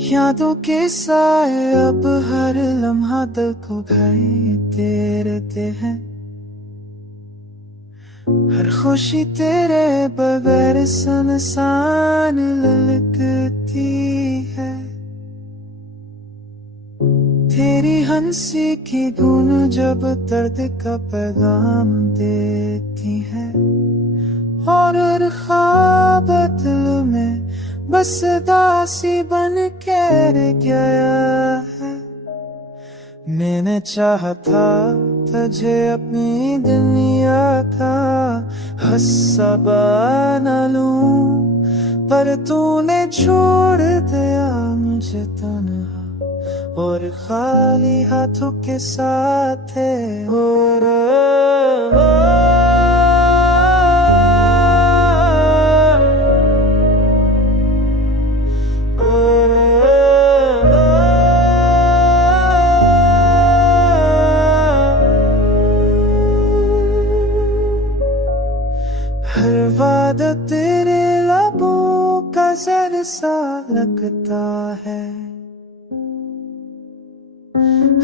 यादों के साए अब हर लम्हा दिल को घायते रहते हैं। हर खुशी तेरे बगैर सुनसान ललकती है। तेरी हंसी की गूंज जब दर्द का पैगाम देती है। और ख्वाब दिल में बस दासी बन के रह गया है। मैंने चाहा था तुझे अपनी दुनिया का हिस्सा बना लूं, पर तूने छोड़ दिया मुझे तन्हा और खाली हाथों के साथ है। और हर वादा तेरे लबों का जहर सा लगता है।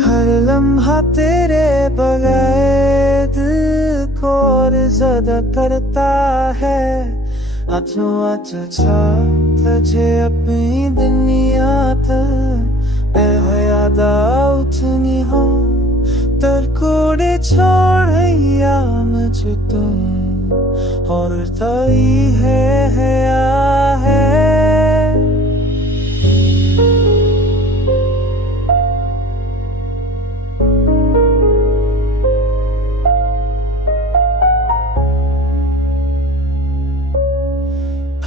हर लम्हा तेरे बगैर दिल को और ज्यादा करता है। आजो आज तुझे अपनी दुनिया तक याद उठनी हो, तर कोड़े छोड़ या मुझे तुम और तई है या है।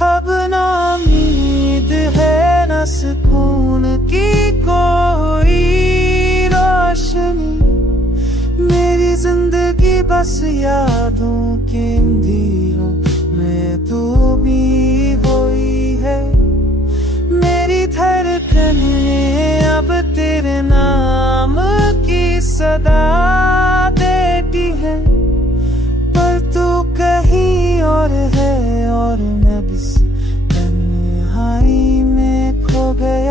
अब ना उम्मीद है ना सुकून की कोई रोशनी। मेरी जिंदगी बस यादों के अंधेरों में डूबी हुई है। मेरी धड़कनें अब तेरे नाम की सदा देती है, पर तू कहीं और है और मैं बस तन्हाई में खो गया।